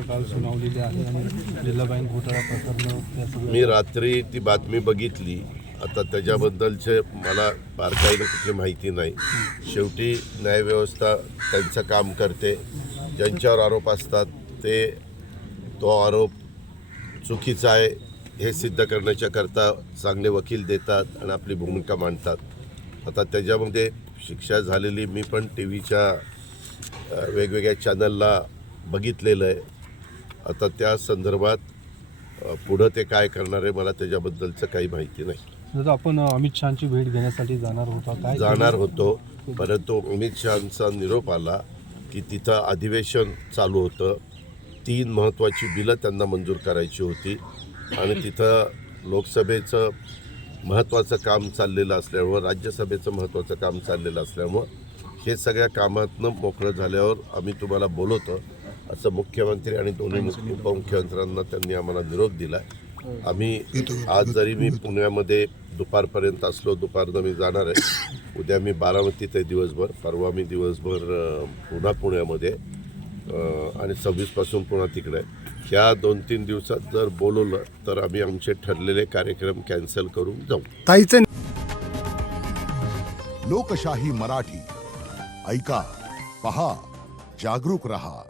काल सुनावलेली आहे आणि जिल्हा बँक घोटाळा प्रकरण मी रात्री ती बातमी बघितली. आता त्याच्याबद्दलचे मला बारकाईनं कुठली माहिती नाही. शेवटी न्यायव्यवस्था त्यांचं काम करते. ज्यांच्यावर आरोप असतात तो आरोप चुकीचा आहे हे सिद्ध करण्याच्या करता चांगले वकील देतात आणि आपली भूमिका मांडतात. आता त्याच्यामध्ये शिक्षा झालेली मी पण टी व्हीच्या वेगवेगळ्या चॅनलला बघितलेलं आहे. आता त्या संदर्भात पुढं ते काय करणार आहे मला त्याच्याबद्दलचं काही माहिती नाही. आपण अमित शहाची भेट घेण्यासाठी जाणार होतो परंतु अमित शहाचा निरोप आला की तिथं अधिवेशन चालू होतं. 3 महत्त्वाची बिलं त्यांना मंजूर करायची होती आणि तिथं लोकसभेचं महत्त्वाचं काम चाललेलं असल्यामुळं राज्यसभेचं महत्त्वाचं काम चाललेलं असल्यामुळं हे सगळ्या कामातनं मोकळं झाल्यावर आम्ही तुम्हाला बोलवतो असं मुख्यमंत्री आणि दोन्ही उपमुख्यमंत्र्यांना त्यांनी आम्हाला निरोप दिला. आम्ही आज जरी मी पुण्यामध्ये दुपारपर्यंत असलो, दुपारनं मी जाणार आहे. उद्या मी बारामतीत आहे दिवसभर, परवा मी दिवसभर पुन्हा पुण्यामध्ये आणि 26पासून पुन्हा तिकडे आहे. ह्या 2-3 दिवसात जर बोलवलं तर आम्ही आमचे ठरलेले कार्यक्रम कॅन्सल करून जाऊ. लोकशाही मराठी ऐका, पहा, जागरूक रहा.